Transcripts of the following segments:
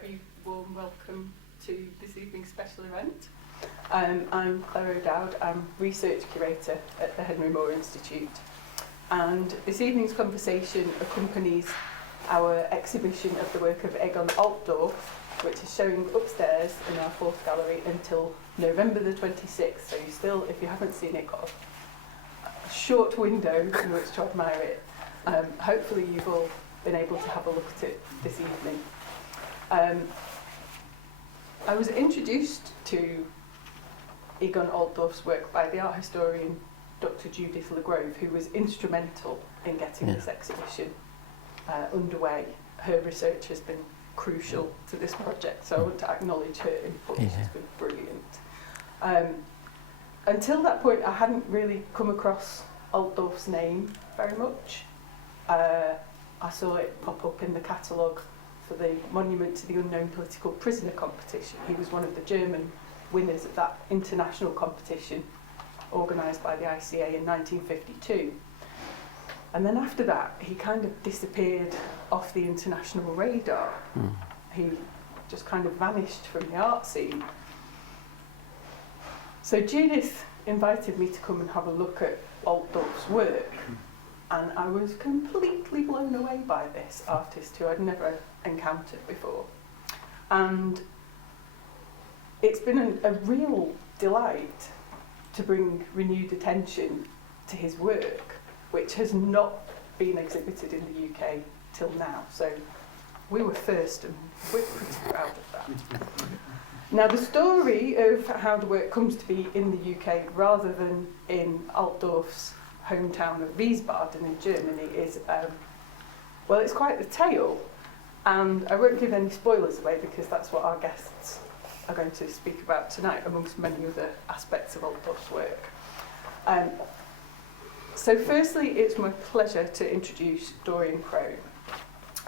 very warm welcome to this evening's special event. I'm Claire O'Dowd, I'm Research Curator at the Henry Moore Institute, and this evening's conversation accompanies our exhibition of the work of Egon Altdorf, which is showing upstairs in our fourth gallery until November the 26th, so you still, if you haven't seen it, got a short window in which to admire it. Hopefully you've all been able to have a look at it this evening. I was introduced to Egon Altdorf's work by the art historian Dr. Judith LeGrove, who was instrumental in getting this exhibition underway. Her research has been crucial to this project, so I want to acknowledge her input. She's been brilliant. Until that point, I hadn't really come across Altdorf's name very much. I saw it pop up in the catalogue for the Monument to the Unknown Political Prisoner competition. He was one of the German winners of that international competition organised by the ICA in 1952. And then after that, he kind of disappeared off the international radar. He just kind of vanished from the art scene. So Judith invited me to come and have a look at Altdorf's work. And I was completely blown away by this artist who I'd never encountered before. And it's been a real delight to bring renewed attention to his work, which has not been exhibited in the UK till now. So we were first and we're pretty proud of that. Now the story of how the work comes to be in the UK rather than in Altdorf's hometown of Wiesbaden in Germany is, well, it's quite the tale, and I won't give any spoilers away because that's what our guests are going to speak about tonight, amongst many other aspects of Altdorf's work. So firstly, it's my pleasure to introduce Dorian Crone.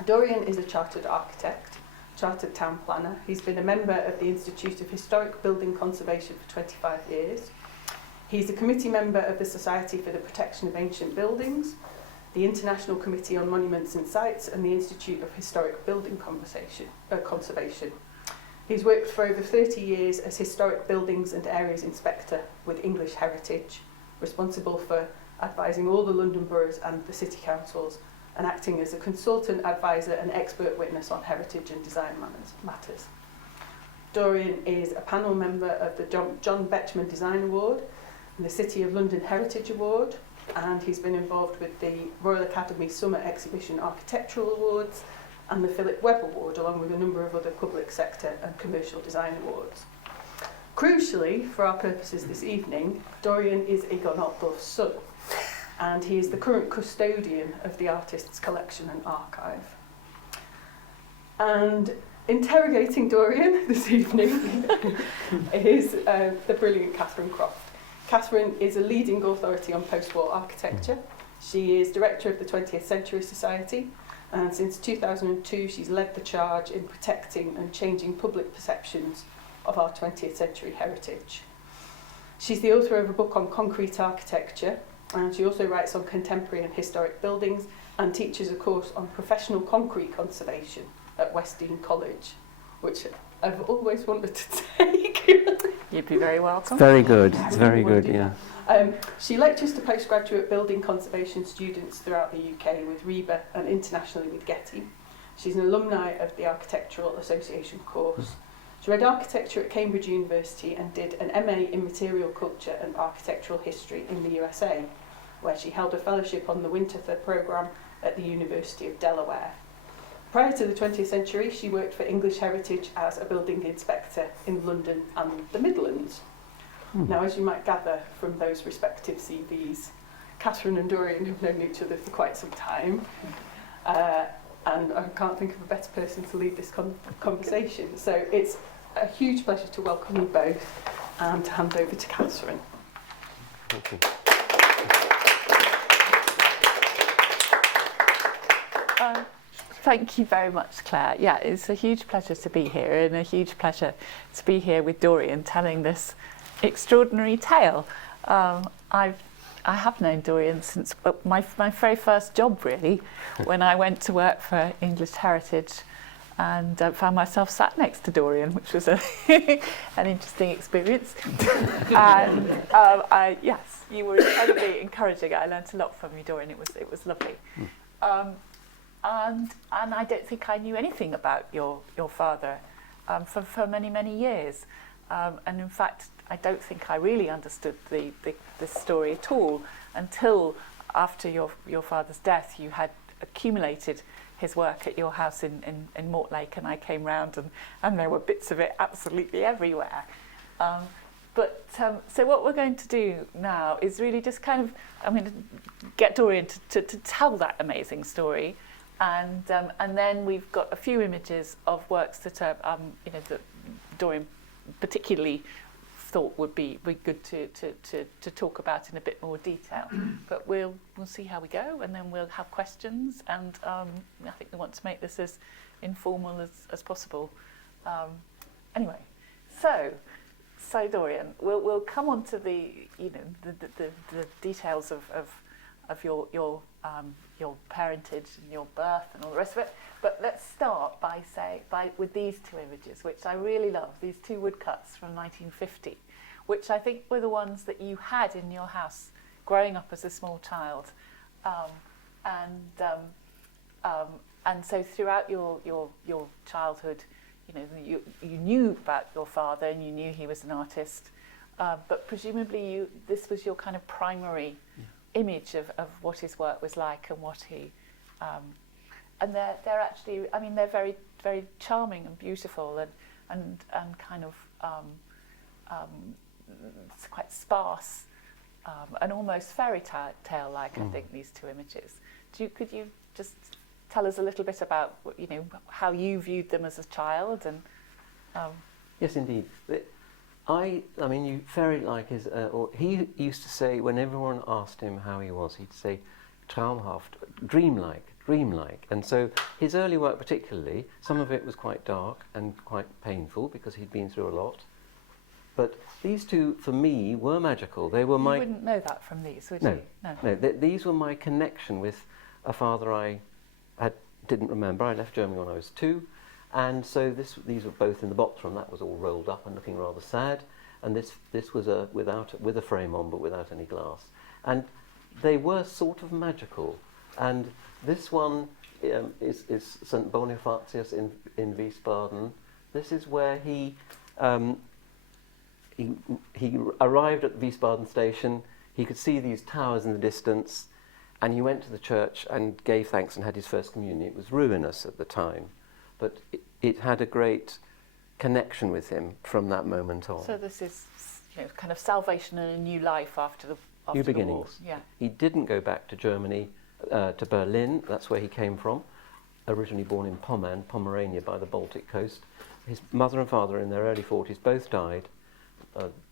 Dorian is a chartered architect, chartered town planner. He's been a member of the Institute of Historic Building Conservation for 25 years. He's a committee member of the Society for the Protection of Ancient Buildings, the International Committee on Monuments and Sites, and the Institute of Historic Building Conservation. He's worked for over 30 years as Historic Buildings and Areas Inspector with English Heritage, responsible for advising all the London boroughs and the city councils, and acting as a consultant, advisor and expert witness on heritage and design matters. Dorian is a panel member of the John Betjeman Design Award, and the City of London Heritage Award, and he's been involved with the Royal Academy Summer Exhibition Architectural Awards and the Philip Webb Award, along with a number of other public sector and commercial design awards. Crucially, for our purposes this evening, Dorian is Egon Altdorf's son, and he is the current custodian of the artist's collection and archive. And interrogating Dorian this evening is the brilliant Croft. Catherine is a leading authority on post-war architecture. She is director of the 20th Century Society, and since 2002 she's led the charge in protecting and changing public perceptions of our 20th century heritage. She's the author of a book on concrete architecture, and she also writes on contemporary and historic buildings and teaches a course on professional concrete conservation at West Dean College, which I've always wanted to take. You'd be very welcome. It's very good. It's very good, yeah. She lectures to postgraduate building conservation students throughout the UK with REBA and internationally with Getty. She's an alumni of the Architectural Association course. She read architecture at Cambridge University and did an MA in material culture and architectural history in the USA, where she held a fellowship on the Winterthur programme at the University of Delaware. Prior to the 20th century, she worked for English Heritage as a building inspector in London and the Midlands. Now, as you might gather from those respective CVs, Catherine and Dorian have known each other for quite some time, and I can't think of a better person to lead this conversation. So it's a huge pleasure to welcome you both and to hand over to Catherine. Thank you. Thank you very much, Claire. Yeah, it's a huge pleasure to be here, and a huge pleasure to be here with Dorian telling this extraordinary tale. I have known Dorian since my very first job, really, when I went to work for English Heritage and found myself sat next to Dorian, which was an interesting experience. And yes, you were incredibly encouraging. I learnt a lot from you, Dorian. It was lovely. And I don't think I knew anything about your father for many years. And in fact, I don't think I really understood the story at all until after your father's death. You had accumulated his work at your house in Mortlake, and I came round and there were bits of it absolutely everywhere. So what we're going to do now is really just kind of, I'm going to get Dorian to tell that amazing story, and then we've got a few images of works that are that Dorian particularly thought would be good to talk about in a bit more detail. But we'll see how we go, and then we'll have questions, and I think we want to make this as informal as possible. Anyway, so Dorian, we'll come on to the details of your parentage and your birth and all the rest of it. But let's start with these two images, which I really love. These two woodcuts from 1950, which I think were the ones that you had in your house growing up as a small child, and so throughout your childhood, you knew about your father and you knew he was an artist, but presumably this was your kind of primary image of what his work was like and what he. And they're actually, I mean, they're very, very charming and beautiful and kind of it's quite sparse and almost fairy tale like. I think these two images. Could you just tell us a little bit about how you viewed them as a child and? Yes, indeed. I mean, fairy-like is. Or he used to say when everyone asked him how he was, he'd say, "Traumhaft," dreamlike. And so his early work particularly, some of it was quite dark and quite painful because he'd been through a lot. But these two, for me, were magical. They were You wouldn't know that from these, would you? No. These were my connection with a father I didn't remember. I left Germany when I was 2. And so these were both in the Bottram. That was all rolled up and looking rather sad. And this was with a frame on, but without any glass. And they were sort of magical. And this one is St. Bonifatius in Wiesbaden. This is where he arrived at the Wiesbaden station. He could see these towers in the distance, and he went to the church and gave thanks and had his first communion. It was ruinous at the time, but it had a great connection with him from that moment on. So this is kind of salvation and a new life after the new beginnings. Yeah. He didn't go back to Germany, to Berlin. That's where he came from. Originally born in Pommern, Pomerania, by the Baltic coast. His mother and father, in their early 40s, both died.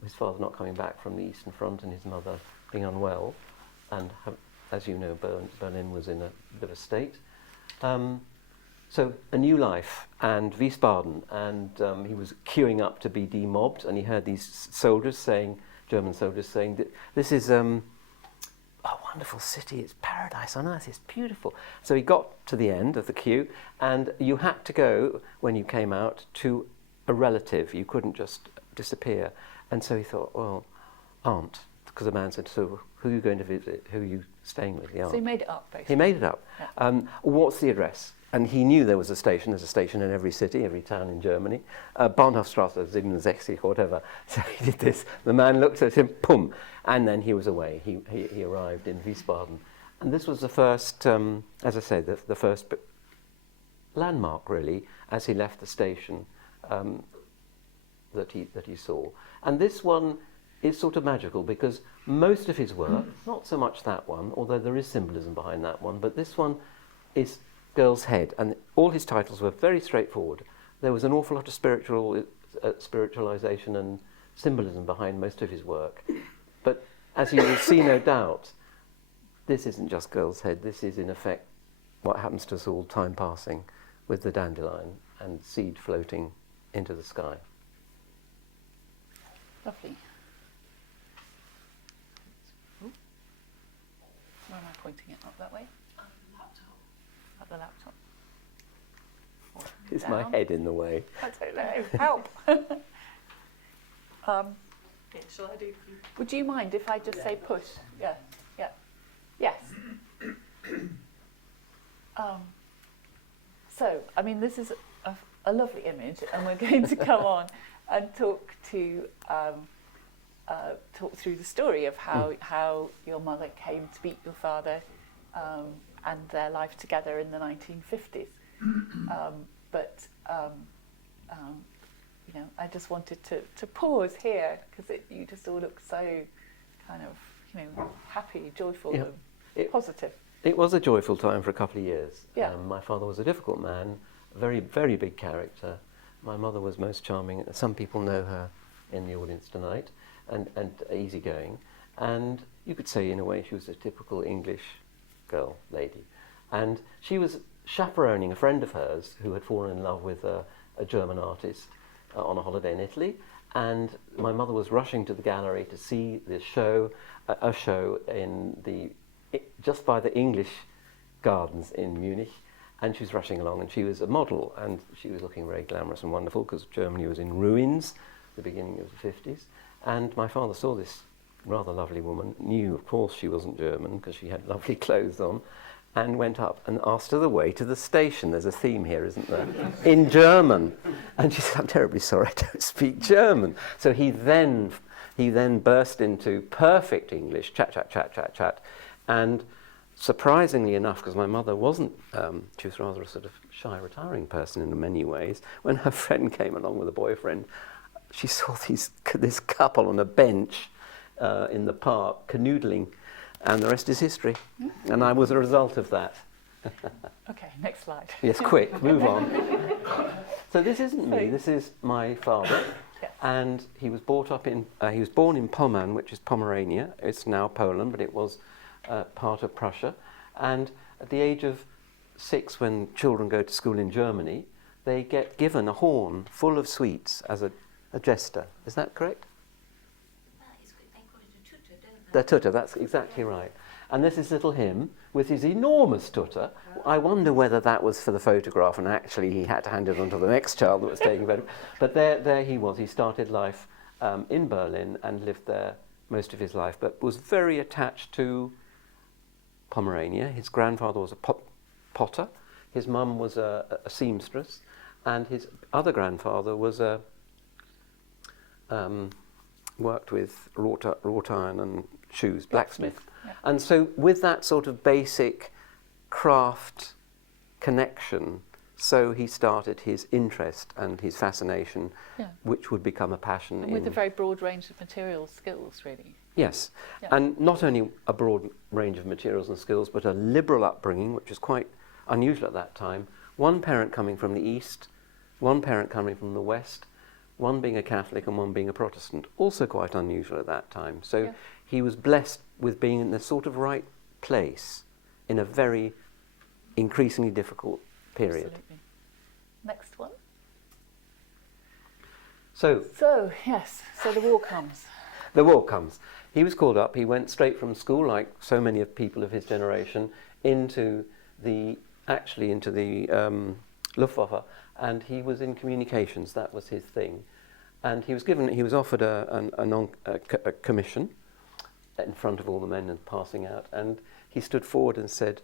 His father not coming back from the Eastern Front, and his mother being unwell, and as you know, Berlin was in a bit of a state. So a new life, and Wiesbaden, and he was queuing up to be demobbed, and he heard these German soldiers saying that this is a wonderful city, it's paradise on earth, it's beautiful. So he got to the end of the queue, and you had to go, when you came out, to a relative. You couldn't just disappear. And so he thought, well, aunt, because the man said, so who are you going to visit? Who are you staying with? The aunt. So he made it up, basically. He made it up. Yeah. What's the address? And he knew there was a station. There's a station in every city, every town in Germany. Bahnhofstrasse, 67, whatever. So he did this. The man looked at him, boom, and then he was away. He arrived in Wiesbaden. And this was the first, as I say, the first landmark, really, as he left the station that he saw. And this one is sort of magical because most of his work, not so much that one, although there is symbolism behind that one, but this one is Girl's Head, and all his titles were very straightforward. There was an awful lot of spiritualization and symbolism behind most of his work. But as you will see, no doubt, this isn't just Girl's Head. This is, in effect, what happens to us all, time passing, with the dandelion and seed floating into the sky. Lovely. Ooh. Where am I pointing it? Up that way? Up the laptop. Is my head in the way? I don't know. Help. Yeah, shall I do? Would you mind if I just say push? Yeah. Yeah. Yes. So, I mean, this is a lovely image, and we're going to come on and talk through the story of how your mother came to meet your father and their life together in the 1950s. You know, I just wanted to pause here because you just all look so kind of, you know, happy, joyful, and positive. It was a joyful time for a couple of years. Yeah. My father was a difficult man, a very, very big character. My mother was most charming. Some people know her in the audience tonight, and easygoing. And you could say, in a way, she was a typical English girl, lady. And she was chaperoning a friend of hers who had fallen in love with a German artist on a holiday in Italy. And my mother was rushing to the gallery to see this show, a show in just by the English gardens in Munich. And she was rushing along, and she was a model, and she was looking very glamorous and wonderful because Germany was in ruins, the beginning of the 50s. And my father saw this rather lovely woman, knew, of course, she wasn't German because she had lovely clothes on, and went up and asked her the way to the station. There's a theme here, isn't there? In German. And she said, "I'm terribly sorry, I don't speak German." So he then burst into perfect English, chat. And surprisingly enough, because my mother wasn't, she was rather a sort of shy, retiring person in many ways, when her friend came along with a boyfriend, she saw this couple on a bench in the park canoodling, and the rest is history. And I was a result of that. Okay, next slide. Yes, quick, move on. So this isn't me, this is my father. Yes. And he was he was born in Pommern, which is Pomerania. It's now Poland, but it was part of Prussia. And at the age of 6, when children go to school in Germany, they get given a horn full of sweets as a jester. Is that correct? They call it a tutor, don't they? The tutor, that's exactly right. And this is little him with his enormous tutor. I wonder whether that was for the photograph and actually he had to hand it on to the next child that was taking a photo. But there he was. He started life in Berlin and lived there most of his life, but was very attached to Pomerania. His grandfather was a potter. His mum was a seamstress. And his other grandfather was worked with wrought iron and shoes, blacksmith. Yeah. And so with that sort of basic craft connection, so he started his interest and his fascination, which would become a passion. And with a very broad range of materials, skills, really. Yes, Yeah. and not only a broad range of materials and skills, but a liberal upbringing, which was quite unusual at that time. One parent coming from the East, one parent coming from the West, one being a Catholic and one being a Protestant, also quite unusual at that time. So he was blessed with being in the sort of right place in a very increasingly difficult period. Absolutely. Next one. So yes, so the war comes. the war comes. He was called up. He went straight from school, like so many of people of his generation, into the Luftwaffe, and he was in communications. That was his thing, and he was offered a commission in front of all the men and passing out, and he stood forward and said,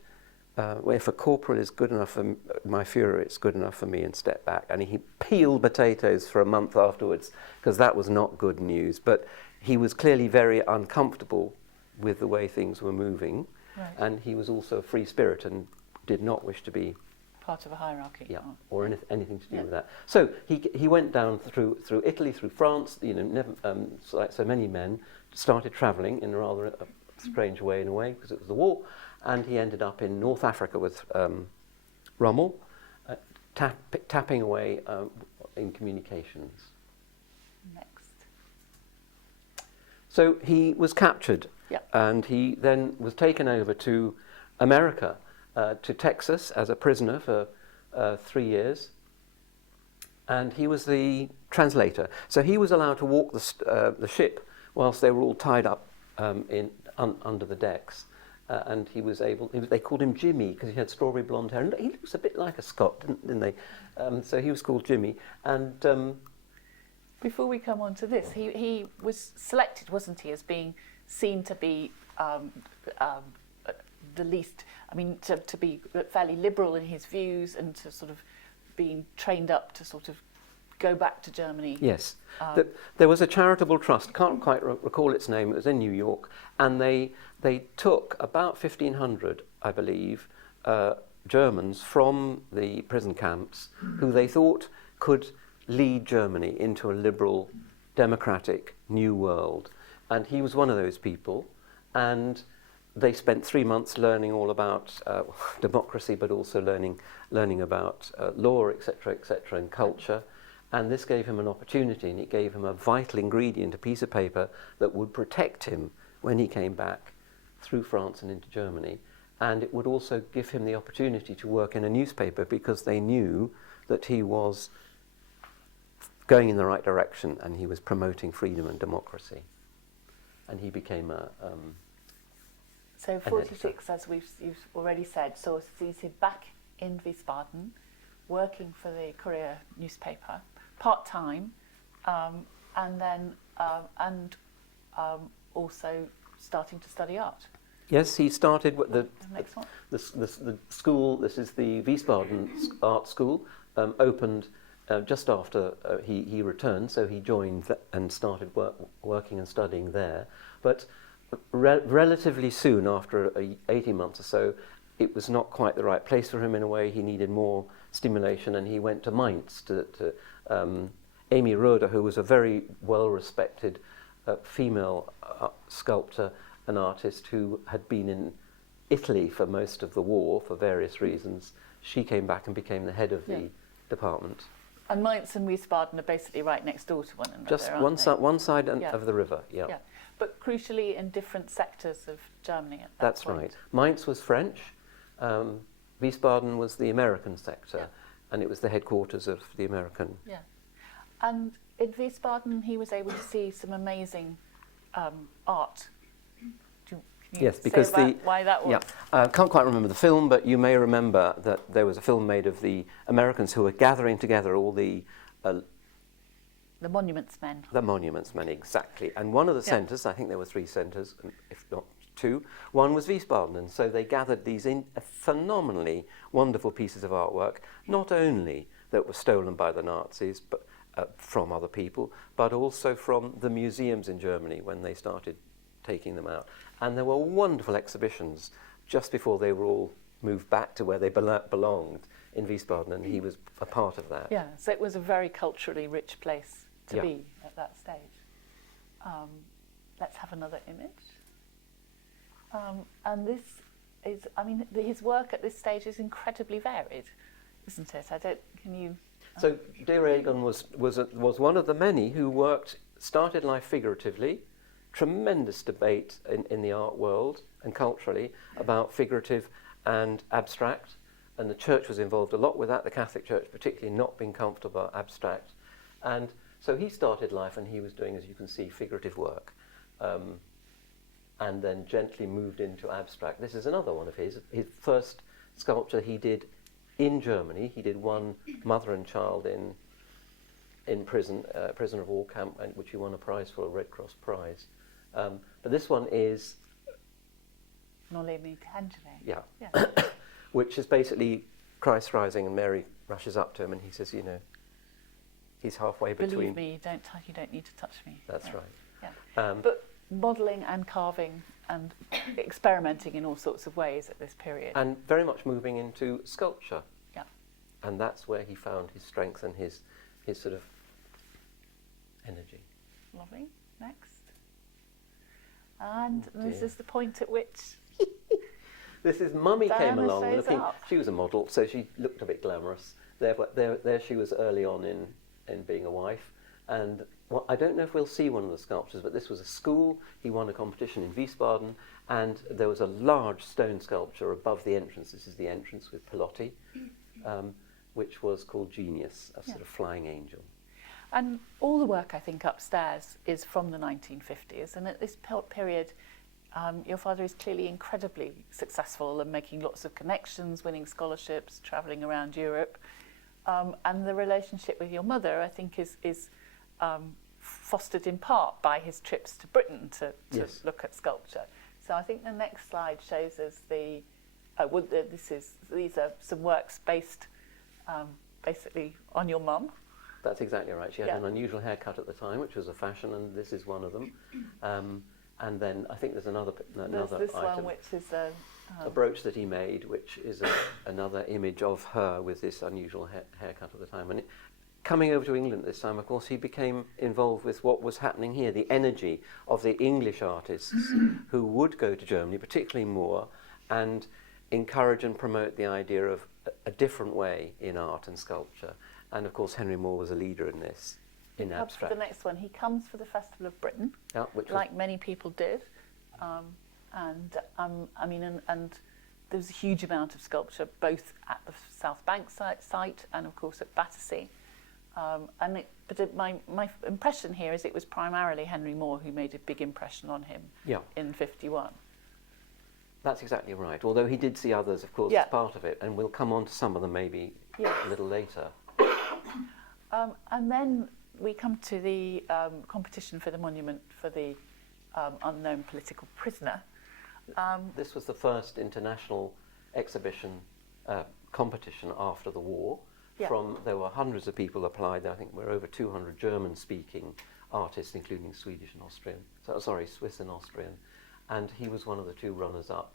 well, if a corporal is good enough for my Führer, it's good enough for me, and stepped back. And he peeled potatoes for a month afterwards, because that was not good news. But he was clearly very uncomfortable with the way things were moving, and he was also a free spirit and did not wish to be part of a hierarchy. Or anything to do with that. So he went down through Italy, through France, never, like so many men, started travelling in a rather strange way, in a way, because it was the war. And he ended up in North Africa with Rommel, tapping away in communications. Next. So he was captured, and he then was taken over to America, to Texas as a prisoner for 3 years. And he was the translator. So he was allowed to walk the ship whilst they were all tied up under the decks. and he was able. They called him Jimmy because he had strawberry blonde hair, and he looks a bit like a Scot, didn't they? So he was called Jimmy, and. Before we come on to this, he was selected, wasn't he, as being seen to be the least, I mean, to be fairly liberal in his views and to sort of being trained up to sort of go back to Germany. Yes. There was a charitable trust, can't quite recall its name, it was in New York, and they took about 1,500, I believe, Germans from the prison camps who they thought could lead Germany into a liberal, democratic, new world. And he was one of those people, and they spent 3 months learning all about democracy, but also learning about law, etc., and culture. And this gave him an opportunity, and it gave him a vital ingredient, a piece of paper that would protect him when he came back through France and into Germany. And it would also give him the opportunity to work in a newspaper because they knew that he was going in the right direction and he was promoting freedom and democracy. And he became So 46, as you've already said, so he's back in Wiesbaden, working for the Courier newspaper, part-time, and then also starting to study art. Yes, he started with the school. This is the Wiesbaden Art School, opened just after he returned, so he joined and started working and studying there. But relatively soon, after 18 months or so, it was not quite the right place for him in a way. He needed more stimulation, and he went to Mainz to Amy Roeder, who was a very well-respected female sculptor and artist who had been in Italy for most of the war for various reasons. She came back and became the head of the department. And Mainz and Wiesbaden are basically right next door to one another. Just one side of the river, yeah. But crucially in different sectors of Germany at that That's point. right. Mainz was French, Wiesbaden was the American sector, and it was the headquarters of the American. Yeah. And in Wiesbaden he was able to see some amazing art. Yes, because why that was? Yeah, I can't quite remember the film, but you may remember that there was a film made of the Americans who were gathering together all the Monuments Men. The Monuments Men, exactly. And one of the centres, I think there were 3 centres, if not 2, one was Wiesbaden, and so they gathered these phenomenally wonderful pieces of artwork, not only that were stolen by the Nazis, but from other people, but also from the museums in Germany when they started taking them out. And there were wonderful exhibitions just before they were all moved back to where they belonged in Wiesbaden, and he was a part of that. Yeah, so it was a very culturally rich place to be at that stage. Let's have another image. And this is, I mean, his work at this stage is incredibly varied, isn't it? Can you... So dear Egon was one of the many who started life figuratively. Tremendous debate in the art world and culturally about figurative and abstract, and the church was involved a lot with that, the Catholic Church particularly, not being comfortable about abstract. And so he started life and he was doing, as you can see, figurative work, and then gently moved into abstract. This is another one of his first sculpture he did in Germany. He did one mother and child in prison, prisoner of war camp, which he won a prize for, a Red Cross prize. But this one is Noli Me Tangere. Yeah. Which is basically Christ rising and Mary rushes up to him and he says, he's halfway between. Believe me, you don't need to touch me. That's right. Yeah. But modelling and carving and experimenting in all sorts of ways at this period. And very much moving into sculpture. Yeah. And that's where he found his strength and his sort of energy. Lovely. Next. And this is the point at which this is Mummy Diana came along looking. up. She was a model, so she looked a bit glamorous. There she was early on in being a wife. And I don't know if we'll see one of the sculptures, but this was a school. He won a competition in Wiesbaden, and there was a large stone sculpture above the entrance. This is the entrance with Pilotti, which was called Genius, a sort of flying angel. And all the work, I think, upstairs is from the 1950s. And at this period, your father is clearly incredibly successful and making lots of connections, winning scholarships, travelling around Europe. And the relationship with your mother, I think, is fostered in part by his trips to Britain to Yes. look at sculpture. So I think the next slide shows us these are some works based basically on your mum. That's exactly right. She had Yeah. an unusual haircut at the time, which was a fashion, and this is one of them. And then I think there's another There's this item, one which is a brooch that he made, which is another image of her with this unusual haircut at the time. And coming over to England this time, of course, he became involved with what was happening here, the energy of the English artists who would go to Germany, particularly Moore, and encourage and promote the idea of a different way in art and sculpture. And of course, Henry Moore was a leader in this, in For abstract. the next one, he comes for the Festival of Britain, Yeah, which like many people did, and there was a huge amount of sculpture both at the South Bank site and of course at Battersea. My impression here is it was primarily Henry Moore who made a big impression on him in 51. That's exactly right. Although he did see others, of course, Yeah. as part of it, and we'll come on to some of them maybe a little later. And then we come to the competition for the monument for the unknown political prisoner. This was the first international exhibition competition after the war. Yeah. There were hundreds of people applied. I think there were over 200 German-speaking artists, including Swedish and Austrian. Swiss and Austrian. And he was one of the two runners-up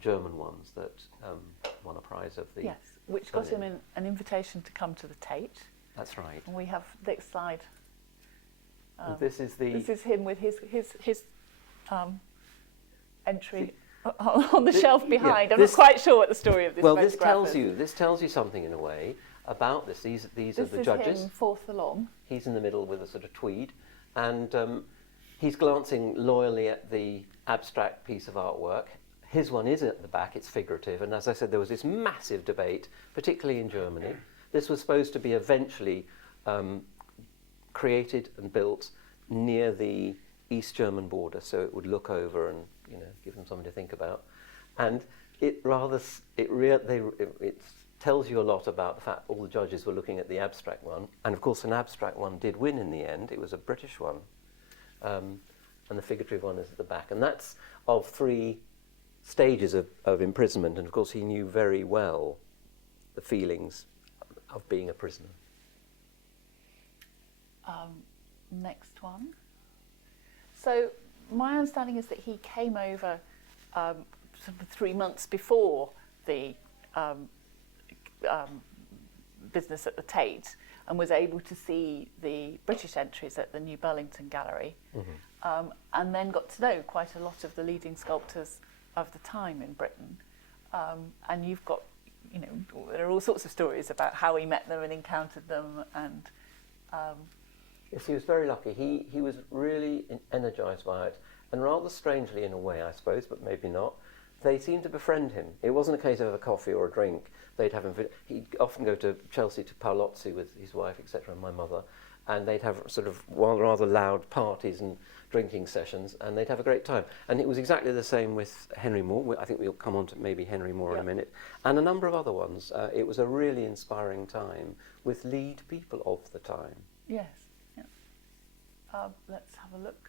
German ones that won a prize of the... Yes, which got him an invitation to come to the Tate. That's right. And we have next slide. This is him with his entry on the shelf behind. I'm not quite sure what the story of this photograph is. This tells you something in a way about this. These are the judges. This is him fourth along. He's in the middle with a sort of tweed, and he's glancing loyally at the abstract piece of artwork. His one is at the back, it's figurative, and as I said, there was this massive debate, particularly in Germany. This was supposed to be eventually created and built near the East German border, so it would look over and give them something to think about. And it tells you a lot about the fact all the judges were looking at the abstract one, and of course an abstract one did win in the end. It was a British one, and the figurative one is at the back, and that's of 3 stages of imprisonment, and of course he knew very well the feelings of being a prisoner. Next one. So my understanding is that he came over sort of 3 months before the business at the Tate and was able to see the British entries at the New Burlington Gallery, and then got to know quite a lot of the leading sculptors of the time in Britain. And you've got, there are all sorts of stories about how he met them and encountered them, and yes, he was very lucky. He was really energized by it, and rather strangely in a way, I suppose, but maybe not, they seemed to befriend him. It wasn't a case of a coffee or a drink. They'd have him. He'd often go to Chelsea to Paolozzi with his wife, etc., and my mother, and they'd have sort of rather loud parties and drinking sessions, and they'd have a great time. And it was exactly the same with Henry Moore. I think we'll come on to maybe Henry Moore in a minute, and a number of other ones. It was a really inspiring time with lead people of the time. yes. Let's have a look.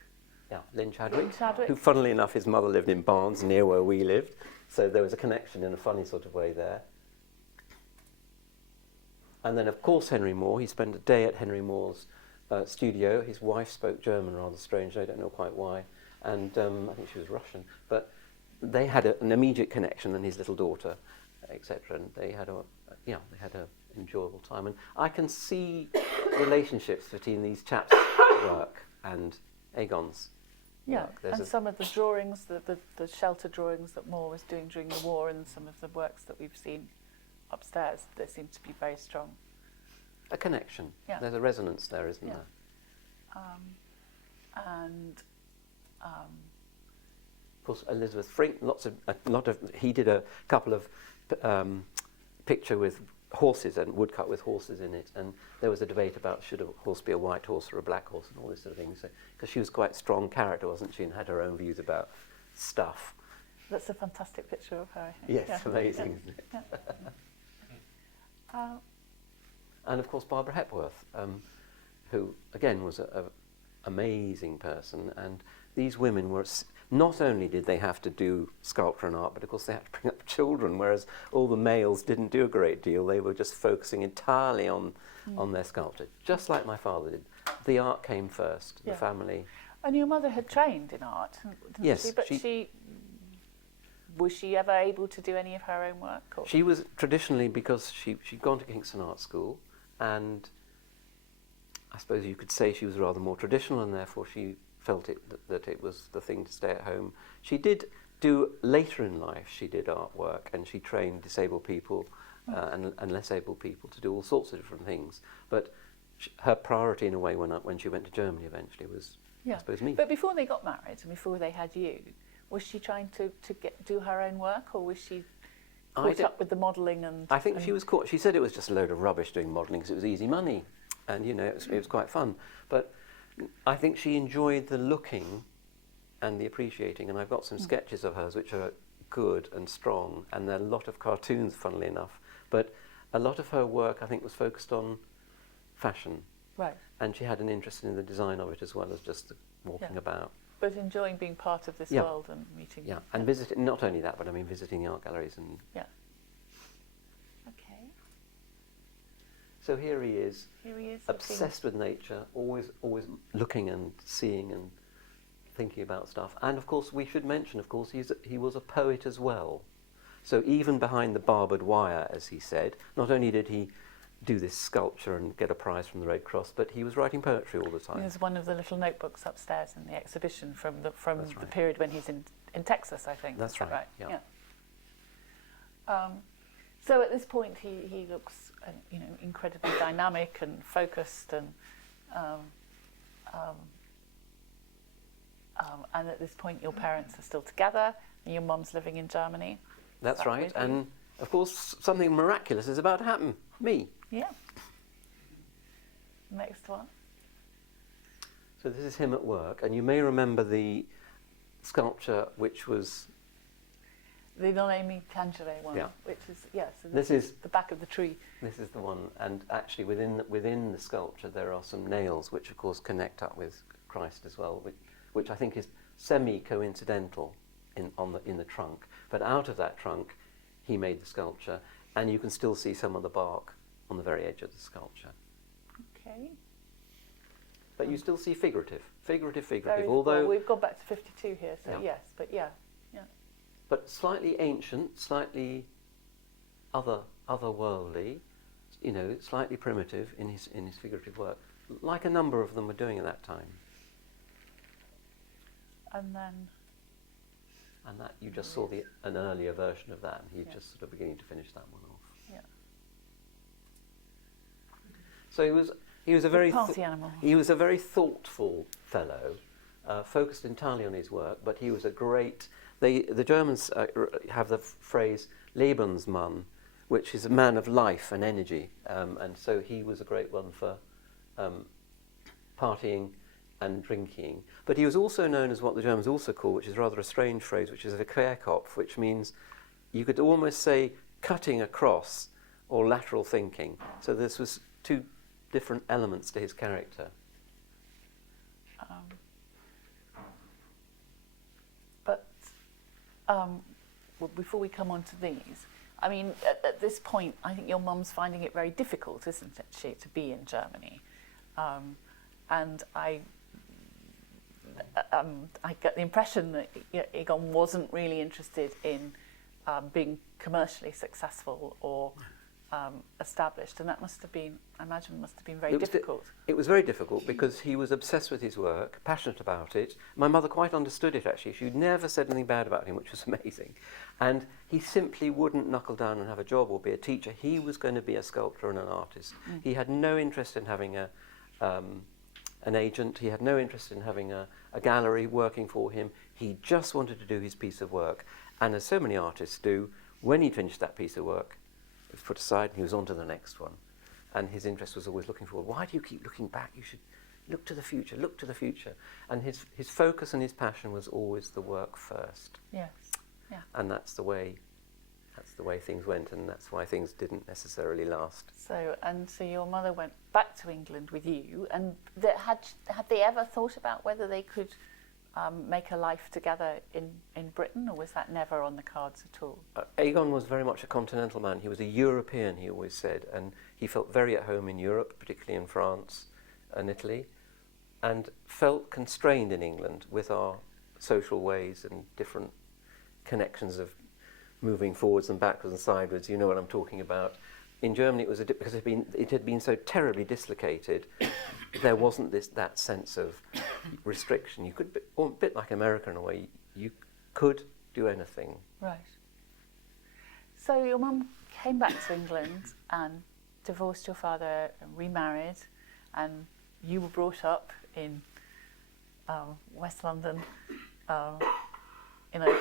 Yeah, Lynn Chadwick, Lynn Chadwick. who, funnily enough, his mother lived in Barnes, near where we lived, so there was a connection in a funny sort of way there. And then, of course, Henry Moore. He spent a day at Henry Moore's studio. His wife spoke German rather strangely, I don't know quite why, and I think she was Russian, but they had an immediate connection, and his little daughter, etc., and they had an enjoyable time. And I can see relationships between these chaps' work and Egon's work. And some of the drawings, the shelter drawings that Moore was doing during the war, and some of the works that we've seen upstairs, they seem to be very strong. A connection. Yeah. There's a resonance there, isn't there? Of course, Elizabeth Frink. He did a couple of picture with horses and woodcut with horses in it, and there was a debate about should a horse be a white horse or a black horse and all this sort of thing. So, because she was quite a strong character, wasn't she, and had her own views about stuff. That's a fantastic picture of her, I think. Yes, Yeah. amazing, isn't it? Uh, And of course Barbara Hepworth, who again was a amazing person, and these women were, not only did they have to do sculpture and art, but of course they had to bring up children, whereas all the males didn't do a great deal. They were just focusing entirely on their sculpture, just like my father did. The art came first, the Yeah. family. And your mother had trained in art, didn't Yes, she? But was she ever able to do any of her own work? Or? She was traditionally, because she'd gone to Kingston Art School, and I suppose you could say she was rather more traditional, and therefore she felt that it was the thing to stay at home. She did do, later in life, she did artwork, and she trained disabled people and less able people to do all sorts of different things. But her priority, in a way, when she went to Germany eventually, was, I suppose, me. But before they got married and before they had you, was she trying to do her own work, or was she caught up with the modelling? And I think she was caught. She said it was just a load of rubbish doing modelling because it was easy money, and it was quite fun. But I think she enjoyed the looking and the appreciating, and I've got some sketches of hers which are good and strong, and there are a lot of cartoons, funnily enough. But a lot of her work, I think, was focused on fashion, right, and she had an interest in the design of it as well as just the walking about. but enjoying being part of this Yeah. world and meeting. Yeah, and visiting, not only that, but I mean visiting the art galleries. And Okay, so here he is, here he is, obsessed with nature, always looking and seeing and thinking about stuff. And of course, we should mention, of course, he was a poet as well. So even behind the barbed wire, as he said, not only did he do this sculpture and get a prize from the Red Cross, but he was writing poetry all the time. There's one of the little notebooks upstairs in the exhibition from the right. period when he's in Texas, I think. That's Is that right, yeah. So at this point, he looks, incredibly dynamic and focused, and at this point, your parents are still together, and your mum's living in Germany. That's Is that right, with you? and of course, something miraculous is about to happen. Me. Yeah. Next one. So this is him at work, and you may remember the sculpture which was... The non-Amy Tangere one, Yeah. which is, so This is the back of the tree. This is the one, and actually within the sculpture there are some nails which of course connect up with Christ as well, which I think is semi-coincidental in the trunk. But out of that trunk he made the sculpture, and you can still see some of the bark on the very edge of the sculpture. Okay. But you still see figurative. Very, Although well, we've gone back to 52 here, so Yeah. yes, but yeah. but slightly ancient, slightly otherworldly, slightly primitive in his figurative work, like a number of them were doing at that time. And then, And that you just saw an earlier version of that, and he's just sort of beginning to finish that one off. yeah. So he was a very Party animal. he was a very thoughtful fellow, focused entirely on his work. But he was a great. The Germans have the phrase Lebensmann, which is a man of life and energy, and so he was a great one for partying and drinking. But he was also known as what the Germans also call, which is rather a strange phrase, which is a Querkopf, which means you could almost say cutting across or lateral thinking. So this was two different elements to his character. Well, before we come on to these, I mean, at this point, I think your mum's finding it very difficult, isn't it, she, to be in Germany? And I get the impression that Egon wasn't really interested in being commercially successful or established, and that must have been, I imagine, must have been very difficult. It was very difficult because he was obsessed with his work, passionate about it. My mother quite understood it, actually. She'd never said anything bad about him, which was amazing. And he simply wouldn't knuckle down and have a job or be a teacher. He was going to be a sculptor and an artist. He had no interest in having an agent. He had no interest in having a gallery working for him. He just wanted to do his piece of work. And as so many artists do, when he finished that piece of work, it was put aside and he was on to the next one. And his interest was always looking forward. Why do you keep looking back? You should look to the future, look to the future. And his focus and his passion was always the work first. Yes. Yeah. And that's the way things went, and that's why things didn't necessarily last. So your mother went back to England with you, and had they ever thought about whether they could make a life together in Britain, or was that never on the cards at all? Egon was very much a continental man. He was a European, he always said, and he felt very at home in Europe, particularly in France and Italy, and felt constrained in England with our social ways and different connections of moving forwards and backwards and sideways. You know what I'm talking about. In Germany, it was because it had been so terribly dislocated. There wasn't that sense of restriction. You could, a bit like America in a way, you could do anything. Right. So your mum came back to England and divorced your father and remarried, and you were brought up in West London, in a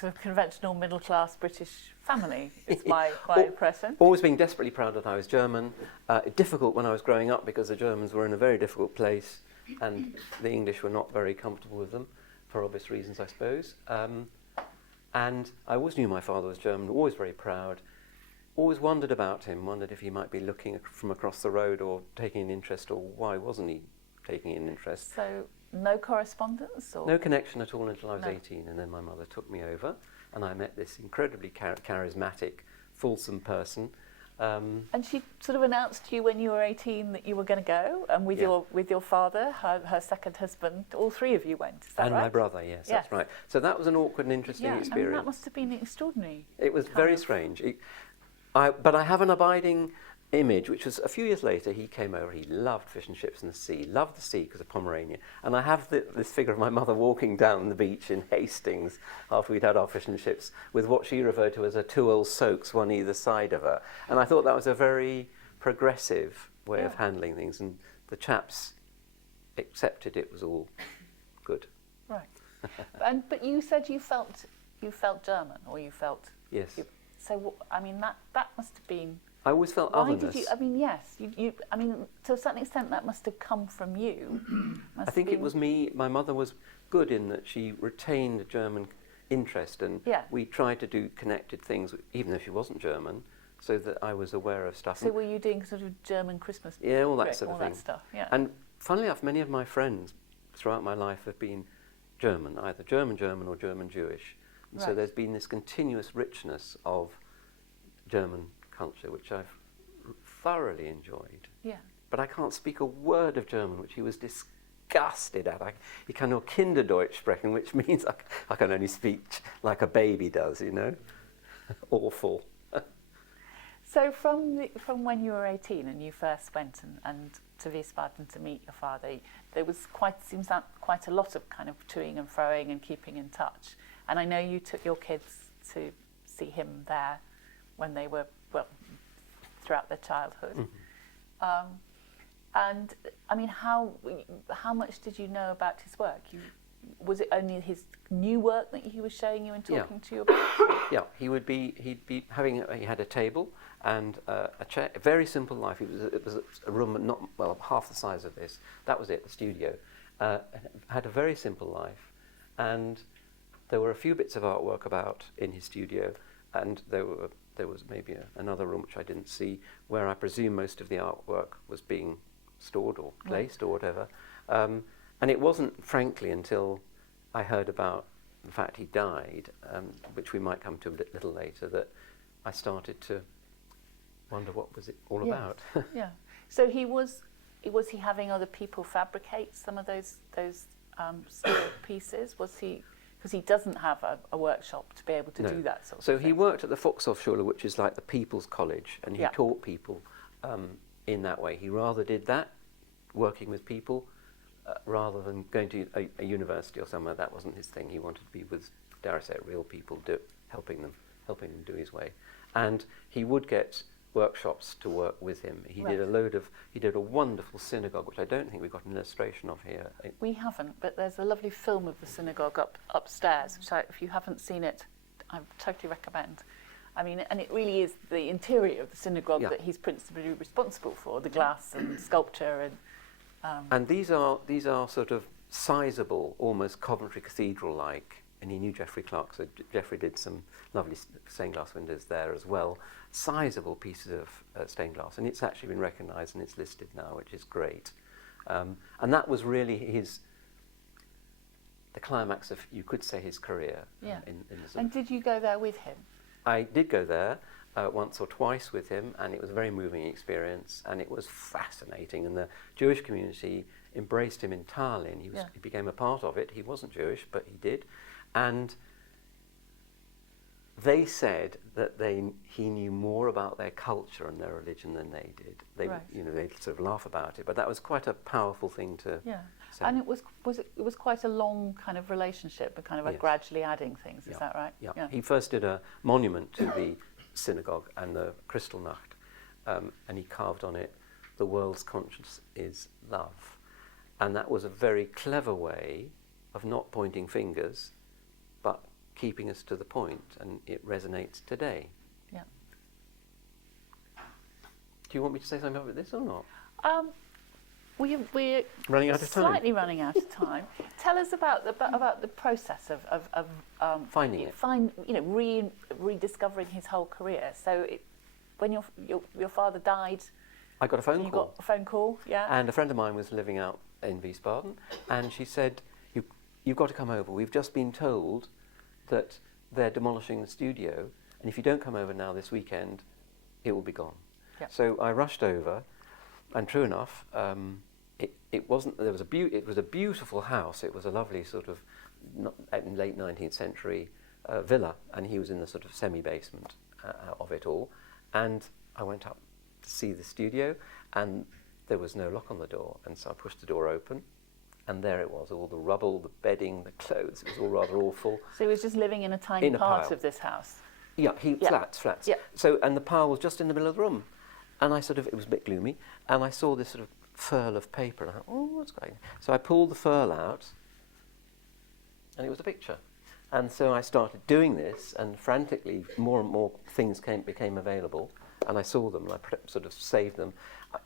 sort of conventional middle-class British family, is my impression. Always being desperately proud that I was German. Difficult when I was growing up because the Germans were in a very difficult place and the English were not very comfortable with them, for obvious reasons, I suppose. And I always knew my father was German, always very proud. Always wondered about him, wondered if he might be looking from across the road or taking an interest, or why wasn't he taking an interest. So no correspondence? Or? No connection at all until I was 18, and then my mother took me over, and I met this incredibly charismatic, fulsome person. And she sort of announced to you when you were 18 that you were going to go, and with your father, her second husband, all three of you went, is that right? And my brother, yes, that's right. So that was an awkward and interesting experience. And that must have been extraordinary. It was very strange. But I have an abiding image, which was a few years later. He came over, he loved fish and chips and the sea, loved the sea because of Pomerania. And I have this figure of my mother walking down the beach in Hastings after we'd had our fish and chips with what she referred to as her two old soaks, one either side of her. And I thought that was a very progressive way of handling things. And the chaps accepted it was all good. Right. But you said you felt German, or you felt... Yes. So, I mean, that must have been... I always felt otherness. Why did you... I mean, yes. I mean, to a certain extent, that must have come from you. I think it was me. My mother was good in that she retained a German interest, and we tried to do connected things, even though she wasn't German, so that I was aware of stuff. So were you doing sort of German Christmas? Yeah, all that sort of thing. That stuff, yeah. And funnily enough, many of my friends throughout my life have been German, either German or German Jewish. And so there's been this continuous richness of German culture, which I've thoroughly enjoyed. Yeah. But I can't speak a word of German, which he was disgusted at. Ich kann nur Kinderdeutsch sprechen, which means I can only speak like a baby does, you know. Awful. So from when you were 18 and you first went and to Wiesbaden to meet your father, there was seems like quite a lot of kind of toing and froing and keeping in touch. And I know you took your kids to see him there when they were, throughout their childhood. Mm-hmm. And I mean, how much did you know about his work? Was it only his new work that he was showing you and talking to you about? Yeah, he had a table and a chair, a very simple life. It was a room not half the size of this. That was it, the studio. Had a very simple life, and there were a few bits of artwork about in his studio, and there was maybe another room which I didn't see, where I presume most of the artwork was being stored or placed or whatever. And it wasn't, frankly, until I heard about the fact he died, which we might come to a little later, that I started to wonder what was it all about. Yeah. So was he having other people fabricate some of those steel pieces? Was he... Because he doesn't have a workshop to be able to do that sort of thing. So he worked at the Volkshochschule, which is like the People's College, and he taught people in that way. He rather did that, working with people, rather than going to a university or somewhere. That wasn't his thing. He wanted to be with, dare I say, real people, helping them do his way. And he would get workshops to work with him. He did a wonderful synagogue, which I don't think we've got an illustration of here. We haven't, but there's a lovely film of the synagogue upstairs, which if you haven't seen it, I totally recommend. I mean, and it really is the interior of the synagogue that he's principally responsible for, the glass and sculpture And these are sort of sizable, almost Coventry Cathedral-like. And he knew Geoffrey Clark, so Geoffrey did some lovely stained glass windows there as well. Sizable pieces of stained glass, and it's actually been recognised and it's listed now, which is great. And that was really the climax of, you could say, his career. Yeah. In the And did you go there with him? I did go there once or twice with him, and it was a very moving experience, and it was fascinating. And the Jewish community embraced him entirely, and he became a part of it. He wasn't Jewish, but he did. And they said that he knew more about their culture and their religion than they did. They, Right. they sort of laugh about it, but that was quite a powerful thing to say. And it was quite a long kind of relationship, but kind of Yes. gradually adding things. Is that right? Yeah. He first did a monument to the synagogue and the Kristallnacht, and he carved on it, "The world's conscience is love," and that was a very clever way of not pointing fingers, but keeping us to the point, and it resonates today. Yeah. Do you want me to say something about this or not? We're Running out of time. Slightly running out of time. Tell us about the process of Finding it. rediscovering his whole career. So when your father died, I got a phone you call. got a phone call, yeah. And a friend of mine was living out in Wiesbaden, and she said, you've got to come over. We've just been told that they're demolishing the studio, and if you don't come over now this weekend, it will be gone. Yep. So I rushed over, and true enough, it wasn't. It was a beautiful house. It was a lovely sort of late 19th century villa, and he was in the sort of semi-basement of it all. And I went up to see the studio, and there was no lock on the door, and so I pushed the door open, and there it was, all the rubble, the bedding, the clothes. It was all rather awful. So he was just living in a tiny part pile of this house. Yeah, flats. Yeah. So, and the pile was just in the middle of the room, and it was a bit gloomy, and I saw this sort of furl of paper, and I thought, oh, what's going on? So I pulled the furl out, and it was a picture. And so I started doing this, and frantically more and more things became available, and I saw them, and I sort of saved them.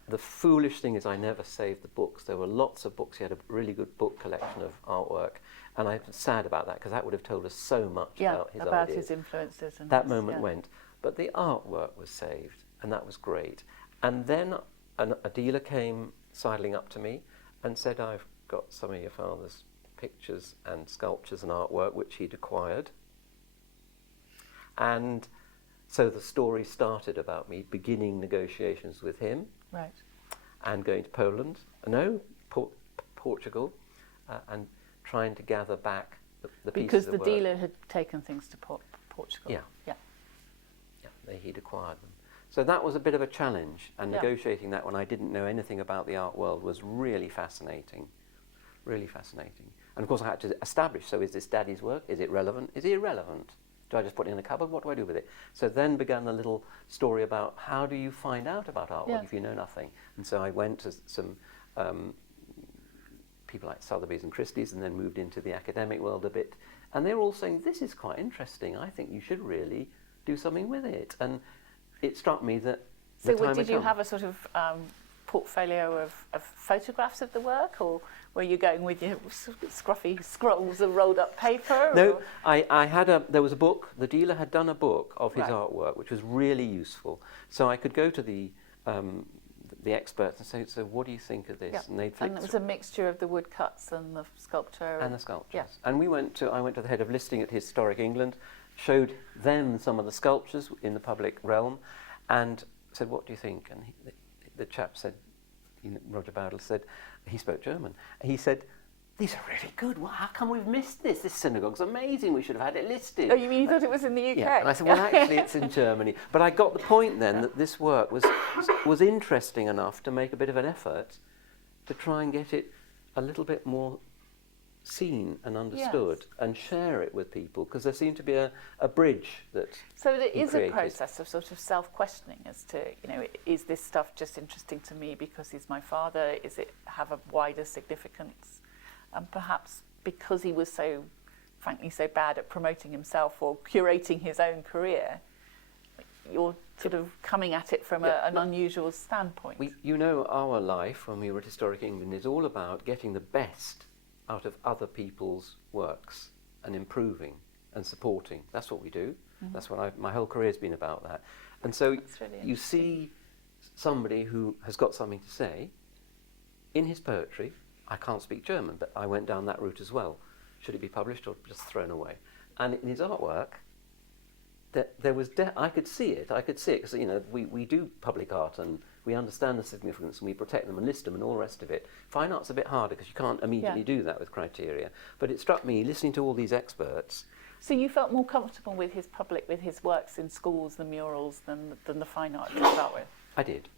The foolish thing is I never saved the books. There were lots of books. He had a really good book collection of artwork, and I'm sad about that, because that would have told us so much about his ideas. His influences. And that moment went. But the artwork was saved, and that was great. And then a dealer came sidling up to me and said, I've got some of your father's pictures and sculptures and artwork which he'd acquired. And so the story started about me beginning negotiations with him. Right. And going to Poland, Portugal, and trying to gather back the pieces because of the work. dealer had taken things to Portugal. Yeah. He'd acquired them. So that was a bit of a challenge, and negotiating that when I didn't know anything about the art world was really fascinating. Really fascinating. And of course I had to establish, so is this Daddy's work? Is it relevant? Is it irrelevant? Do I just put it in a cupboard? What do I do with it? So then began the little story about how do you find out about artwork if you know nothing? And so I went to some people like Sotheby's and Christie's, and then moved into the academic world a bit. And they were all saying, this is quite interesting. I think you should really do something with it. And it struck me that So did you have a sort of portfolio of photographs of the work, or were you going with your scruffy scrolls of rolled up paper? No, I had there was a book. The dealer had done a book of his artwork, which was really useful. So I could go to the experts and say, so what do you think of this? Yeah. And they'd And it was a mixture of the woodcuts and the sculpture. And the sculptures. Yeah. And I went to the head of listing at Historic England, showed them some of the sculptures in the public realm, and said, what do you think? And the chap said, Roger Bowdle said, he spoke German. He said, these are really good. Well, how come we've missed this? This synagogue's amazing. We should have had it listed. Oh, you mean you thought it was in the UK? Yeah. And I said, well, actually, it's in Germany. But I got the point then that this work was interesting enough to make a bit of an effort to try and get it a little bit more seen and understood and share it with people, because there seemed to be a bridge that So there is created. a process of sort of self-questioning as to, is this stuff just interesting to me because he's my father? Is it have a wider significance? And perhaps because he was so bad at promoting himself or curating his own career, you're sort of coming at it from an unusual standpoint. Our life when we were at Historic England is all about getting the best out of other people's works and improving and supporting. That's what we do. Mm-hmm. That's what my whole career has been about that. And so really you see somebody who has got something to say in his poetry. I can't speak German, but I went down that route as well. Should it be published or just thrown away? And in his artwork, there was I could see it because we do public art and we understand the significance and we protect them and list them and all the rest of it. Fine art's a bit harder because you can't immediately do that with criteria. But it struck me listening to all these experts. So you felt more comfortable with his works in schools, the murals, than the fine art to start with? I did.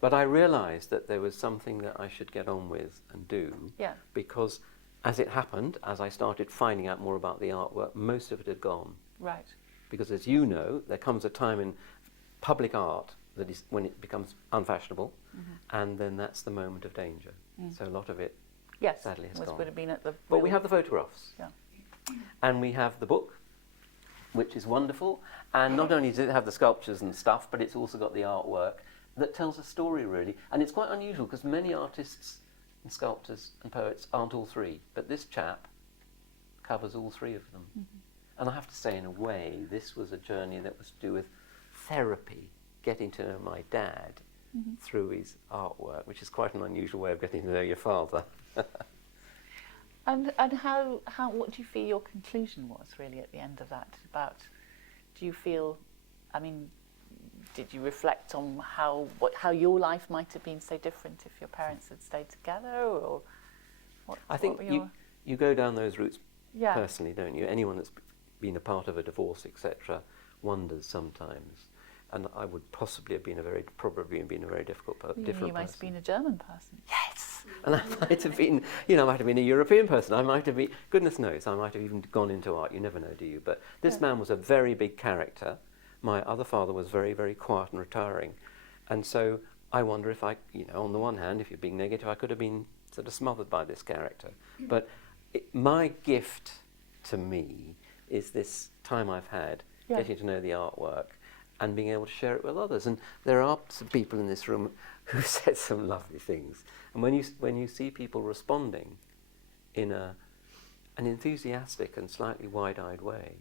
But I realised that there was something that I should get on with and do because as it happened, as I started finding out more about the artwork, most of it had gone. Right. Because as you know, there comes a time in public art that is when it becomes unfashionable, and then that's the moment of danger. So a lot of it, sadly, has gone. Would have been at the but we have the photographs, yeah, and we have the book, which is wonderful. And not only does it have the sculptures and stuff, but it's also got the artwork that tells a story, really. And it's quite unusual because many artists and sculptors and poets aren't all three, but this chap covers all three of them. And I have to say, in a way, this was a journey that was to do with therapy, getting to know my dad through his artwork, which is quite an unusual way of getting to know your father. And what do you feel your conclusion was really at the end of that? Do you feel, did you reflect on how your life might have been so different if your parents had stayed together, or what? I think you go down those routes personally, don't you? Anyone that's been a part of a divorce, etc., wonders sometimes. And I would possibly have been probably been a very difficult different You might have been a German person. Yes! And I might have been, I might have been a European person. I might have been, goodness knows, I might have even gone into art. You never know, do you? But this man was a very big character. My other father was very, very quiet and retiring. And so I wonder if I, on the one hand, if you're being negative, I could have been sort of smothered by this character. But my gift to me is this time I've had getting to know the artwork and being able to share it with others. And there are some people in this room who said some lovely things. And when you see people responding in an enthusiastic and slightly wide-eyed way,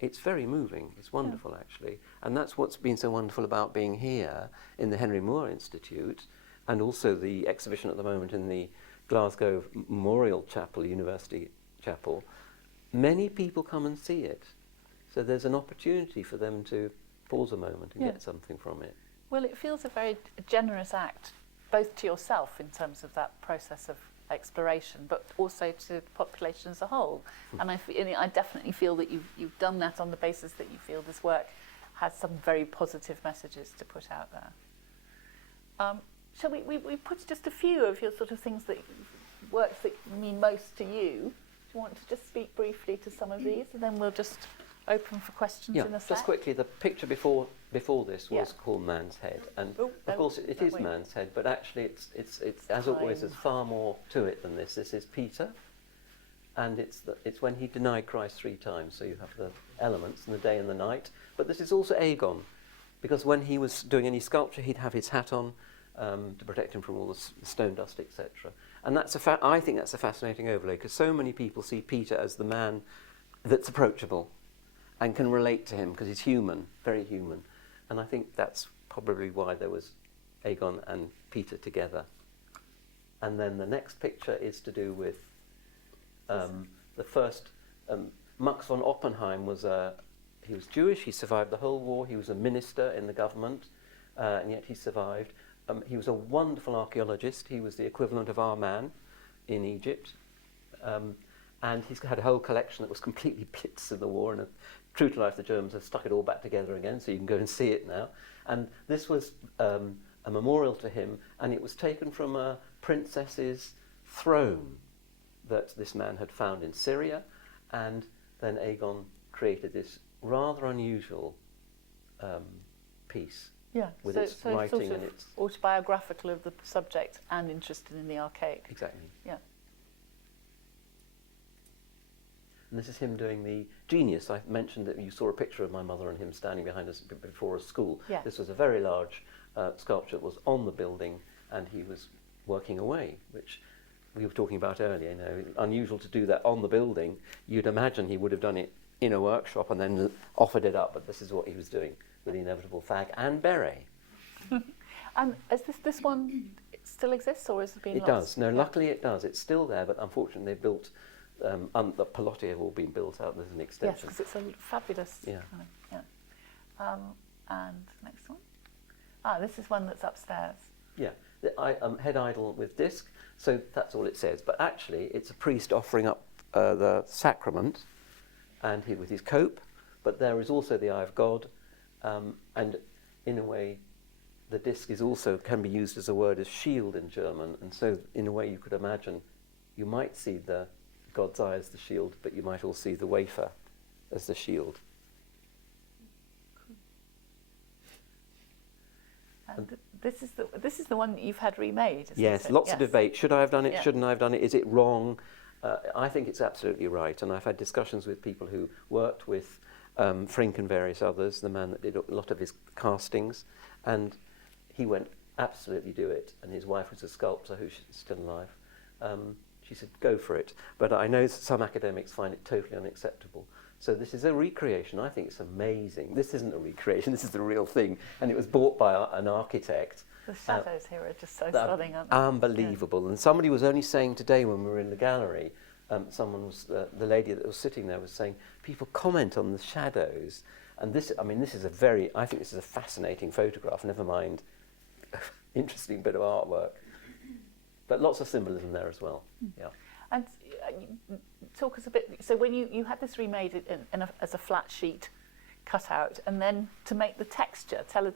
it's very moving. It's wonderful, actually. And that's what's been so wonderful about being here in the Henry Moore Institute, and also the exhibition at the moment in the Glasgow Memorial Chapel, University Chapel. Many people come and see it. So there's an opportunity for them to pause a moment and get something from it. Well, it feels a very generous act, both to yourself in terms of that process of exploration, but also to the population as a whole. And I definitely feel that you've done that on the basis that you feel this work has some very positive messages to put out there. Shall we put just a few of your sort of things works that mean most to you? Do you want to just speak briefly to some of these, and then we'll just open for questions in a sec? Just quickly, the picture before this was called Man's Head, and of course it is Man's Head, but actually it's as always, there's far more to it than this. This is Peter, and it's when he denied Christ 3 times. So you have the elements and the day and the night, but this is also Egon, because when he was doing any sculpture, he'd have his hat on to protect him from all the stone dust, etc. And I think that's a fascinating overlay, because so many people see Peter as the man that's approachable and can relate to him because he's human, very human. And I think that's probably why there was Egon and Peter together. And then the next picture is to do with the first. Max von Oppenheim he was Jewish, he survived the whole war, he was a minister in the government, and yet he survived. He was a wonderful archaeologist, he was the equivalent of our man in Egypt. And he's had a whole collection that was completely blitzed in the war, and true to life, the Germans have stuck it all back together again, so you can go and see it now. And this was a memorial to him, and it was taken from a princess's throne that this man had found in Syria, and then Egon created this rather unusual piece with its writing sort of and its autobiographical of the subject and interested in the archaic. Exactly. Yeah. And this is him doing the genius. I mentioned that you saw a picture of my mother and him standing behind us before a school. Yeah. This was a very large sculpture that was on the building, and he was working away, which we were talking about earlier. You know, unusual to do that on the building. You'd imagine he would have done it in a workshop and then offered it up, but this is what he was doing with the inevitable fag and beret. And is this one still exists, or has it been It lost? does. No, luckily it does. It's still there, but unfortunately they built, the Pelotti have all been built out. There's an Yes, extension. because it's a fabulous. Yeah. Kind of, yeah. And next one. This is one that's upstairs. Yeah, head idol with disc, so that's all it says. But actually it's a priest offering up the sacrament, and he with his cope, but there is also the eye of God, and in a way the disc is also can be used as a word as shield in German, and so in a way you could imagine you might see the God's eye as the shield, but you might also see the wafer as the shield. And this is the one that you've had remade. Isn't Yes, it? lots of debate. Should I have done it? Yeah. Shouldn't I have done it? Is it wrong? I think it's absolutely right, and I've had discussions with people who worked with Frink and various others, the man that did a lot of his castings, and he went, absolutely do it. And his wife was a sculptor who's still alive. She said, go for it. But I know some academics find it totally unacceptable. So this is a recreation. I think it's amazing. This isn't a recreation, this is the real thing. And it was bought by an architect. The shadows here are just so stunning, aren't they? Unbelievable. Yeah. And somebody was only saying today when we were in the gallery, someone was, the lady that was sitting there was saying, people comment on the shadows. And this, I mean, this is I think this is a fascinating photograph, never mind, interesting bit of artwork. But lots of symbolism there as well. Yeah. And talk us a bit, so when you had this remade as a flat sheet cut out, and then to make the texture, tell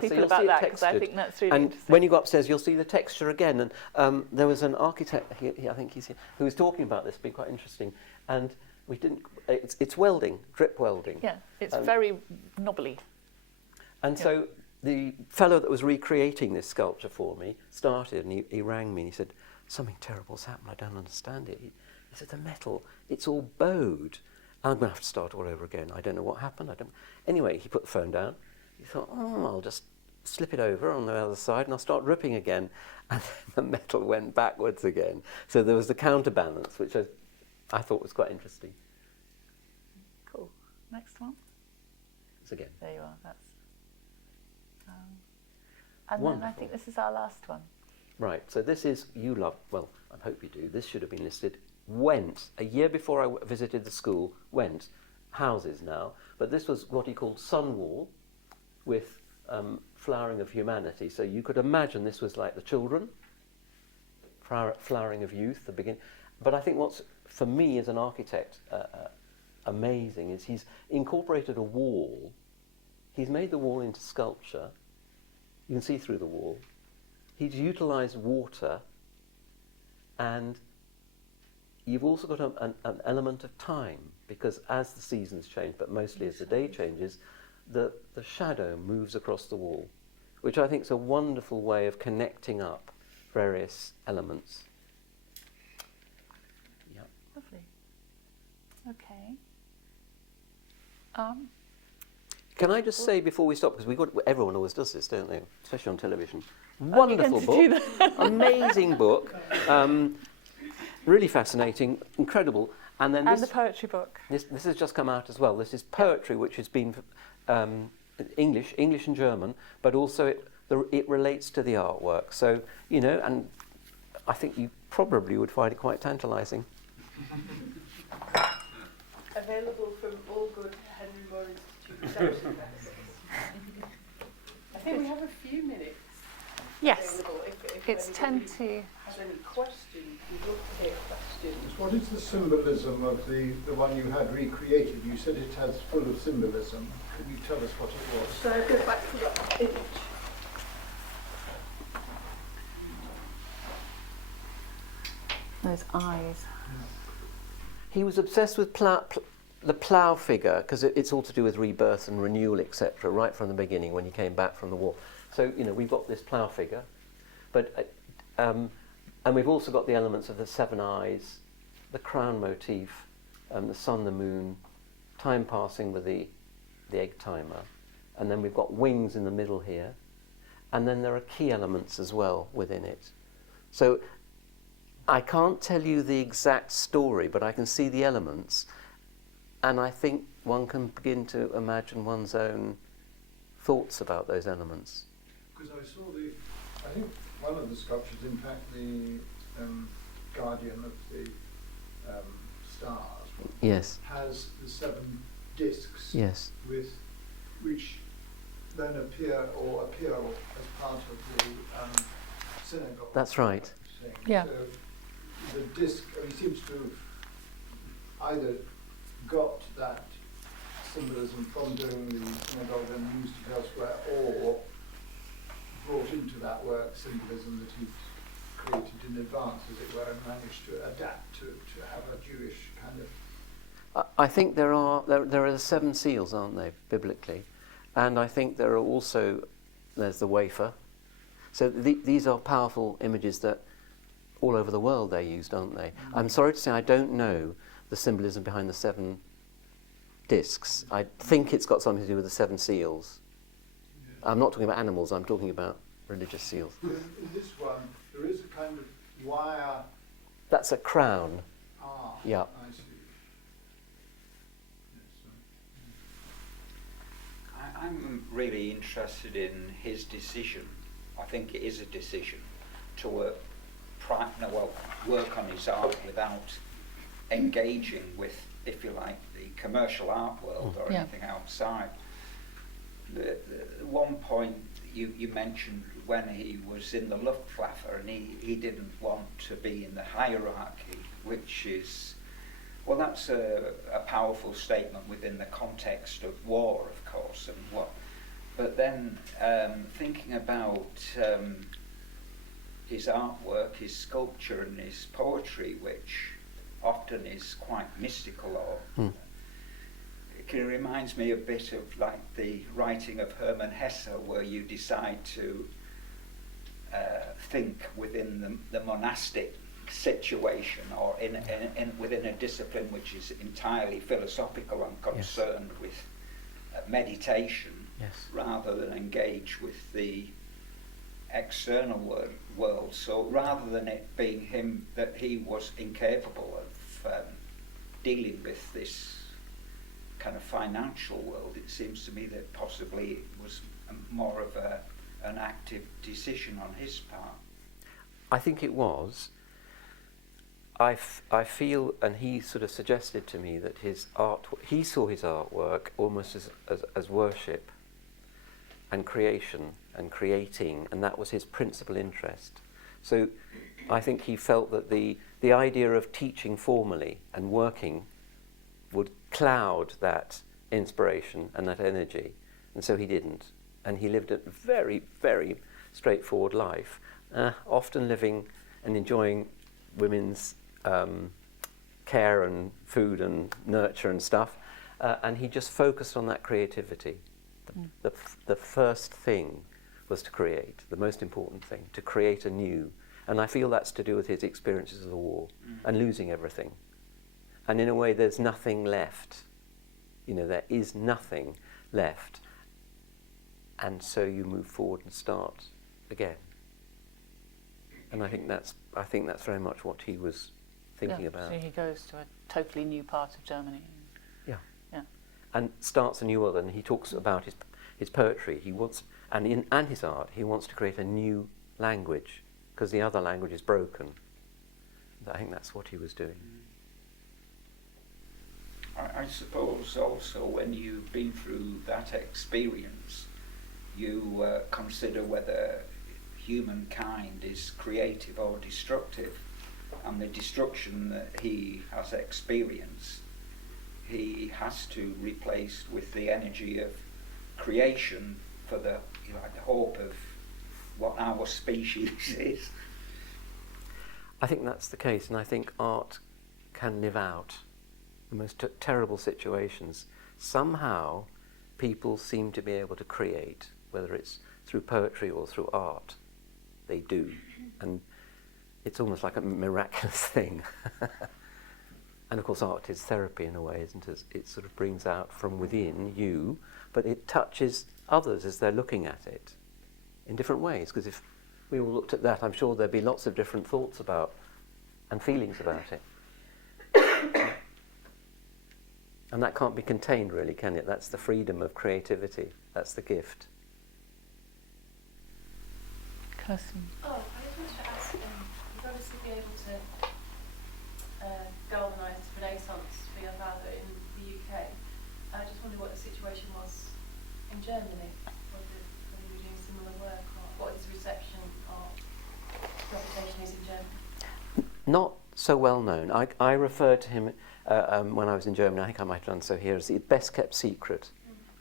people about that, because I think that's really interesting. When you go upstairs, you'll see the texture again. And there was an architect, I think he's here, who was talking about this, been quite interesting. And we didn't, it's welding, drip welding. Yeah, it's very knobbly. And so the fellow that was recreating this sculpture for me started, and he rang me and he said, something terrible's happened, I don't understand it. He said, the metal, it's all bowed. I'm going to have to start all over again. I don't know what happened. Anyway, he put the phone down. He thought, I'll just slip it over on the other side and I'll start ripping again. And then the metal went backwards again. So there was the counterbalance, which I thought was quite interesting. Cool. Next one. It's again. There you are. That's. And Wonderful. then I think this is our last one. Right. So this is, well, I hope you do. This should have been listed. Went, a year before I visited the school, went, houses now, but this was what he called Sunwall, with flowering of humanity. So you could imagine this was like the children, flowering of youth, the beginning. But I think what's, for me as an architect, amazing is he's incorporated a wall. He's made the wall into sculpture. You can see through the wall. He's utilised water, and you've also got an element of time, because as the seasons change, but mostly as the day changes, the shadow moves across the wall, which I think is a wonderful way of connecting up various elements. Yep. Lovely. Okay. Can I just say before we stop, because everyone always does this, don't they? Especially on television. Wonderful book, amazing book, really fascinating, incredible. And then the poetry book. This has just come out as well. This is poetry, which has been English and German, but also it relates to the artwork. So, and I think you probably would find it quite tantalising. Available from all good Henry Moore Institute reception desks. I think we have a few minutes. Yes. Available if It's 10 to. Has any questions? We'd love to hear questions. What is the symbolism of the one you had recreated? You said it has full of symbolism. Could you tell us what it was? So I go back to that image. Those eyes. He was obsessed with the plough figure, because it's all to do with rebirth and renewal, etc., right from the beginning when he came back from the war. So, we've got this plough figure, but and we've also got the elements of the seven eyes, the crown motif, the sun, the moon, time passing with the egg timer, and then we've got wings in the middle here, and then there are key elements as well within it. So I can't tell you the exact story, but I can see the elements, and I think one can begin to imagine one's own thoughts about those elements. Because I think one of the sculptures, in fact, the guardian of the stars, Yes. has the 7 discs, Yes. which then appear as part of the synagogue. That's right. Thing. Yeah. So the disc, he seems to have either got that symbolism from doing the synagogue and used it elsewhere, or brought into that work symbolism that he'd created in advance, as it were, and managed to adapt to have a Jewish kind of... I think there are the 7 seals, aren't they, biblically? And I think there are also, there's the wafer. So these are powerful images that all over the world they're used, aren't they? Mm-hmm. I'm sorry to say I don't know the symbolism behind the 7 discs. I think it's got something to do with the 7 seals. Yeah. I'm not talking about animals, I'm talking about religious seals. In this one, there is a kind of wire... That's a crown. Ah, yeah. I see. I'm really interested in his decision. I think it is a decision to work on his art without engaging with, if you like, the commercial art world or anything outside. The one point you mentioned when he was in the Luftwaffe, and he didn't want to be in the hierarchy, which is, well, that's a powerful statement within the context of war, of course, but then thinking about his artwork, his sculpture and his poetry, which often is quite mystical, or it reminds me a bit of like the writing of Hermann Hesse, where you decide to think within the monastic situation, or within a discipline which is entirely philosophical and concerned with meditation, rather than engage with the external world. So rather than it being him, that he was incapable of dealing with this kind of financial world, it seems to me that possibly it was more of an active decision on his part. I think it was. I feel, and he sort of suggested to me that he saw his artwork almost as worship and creation and creating, and that was his principal interest. So I think he felt that the idea of teaching formally and working would cloud that inspiration and that energy, and so he didn't. And he lived a very, very straightforward life, often living and enjoying women's care and food and nurture and stuff, and he just focused on that creativity. The first thing was to create, the most important thing, to create anew. And I feel that's to do with his experiences of the war and losing everything. And in a way, there's nothing left. You know, there is nothing left. And so you move forward and start again. And I think that's very much what he was thinking about. So he goes to a totally new part of Germany. And starts a new world, and he talks about his poetry. He wants, and his art, he wants to create a new language, because the other language is broken. I think that's what he was doing. I suppose also when you've been through that experience, you consider whether humankind is creative or destructive, and the destruction that he has experienced, he has to replace with the energy of creation for the hope of what our species is. I think that's the case, and I think art can live out the most terrible situations. Somehow people seem to be able to create, whether it's through poetry or through art. They do, and it's almost like a miraculous thing. And of course art is therapy in a way, isn't it? It sort of brings out from within you, but it touches others as they're looking at it in different ways. Because if we all looked at that, I'm sure there'd be lots of different thoughts about and feelings about it. And that can't be contained really, can it? That's the freedom of creativity. That's the gift. Kirsten. Oh, I just wanted to ask, you've obviously been able to galvanise Renaissance for your father in the UK. I just wondered what the situation was in Germany, whether you were doing similar work, or what his reception or reputation is in Germany. Not so well known. I referred to him when I was in Germany, I think I might have done so here, as the best kept secret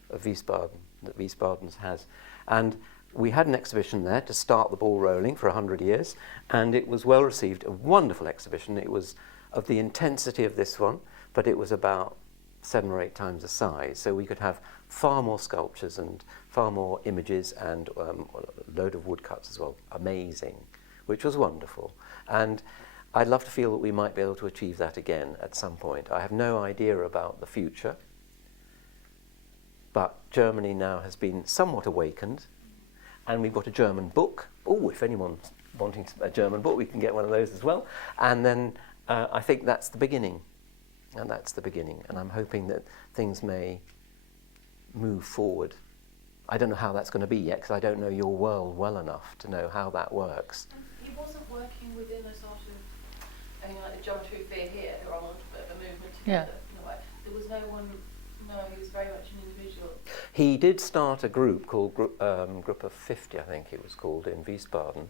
of Wiesbaden, that Wiesbaden has. And we had an exhibition there to start the ball rolling for 100 years, and it was well received, a wonderful exhibition. It was of the intensity of this one, but it was about 7 or 8 times the size, so we could have far more sculptures and far more images and a load of woodcuts as well. Amazing, which was wonderful. And I'd love to feel that we might be able to achieve that again at some point. I have no idea about the future, but Germany now has been somewhat awakened, and we've got a German book. Oh, if anyone's wanting a German book, we can get one of those as well. And then I think that's the beginning. And that's the beginning. And I'm hoping that things may move forward. I don't know how that's going to be yet, because I don't know your world well enough to know how that works. He wasn't working within a sort of, like the John Truffaut here, who are on a bit of a movement together. There was no one, he was very much an individual. He did start a group called Group of 50, I think it was called, in Wiesbaden.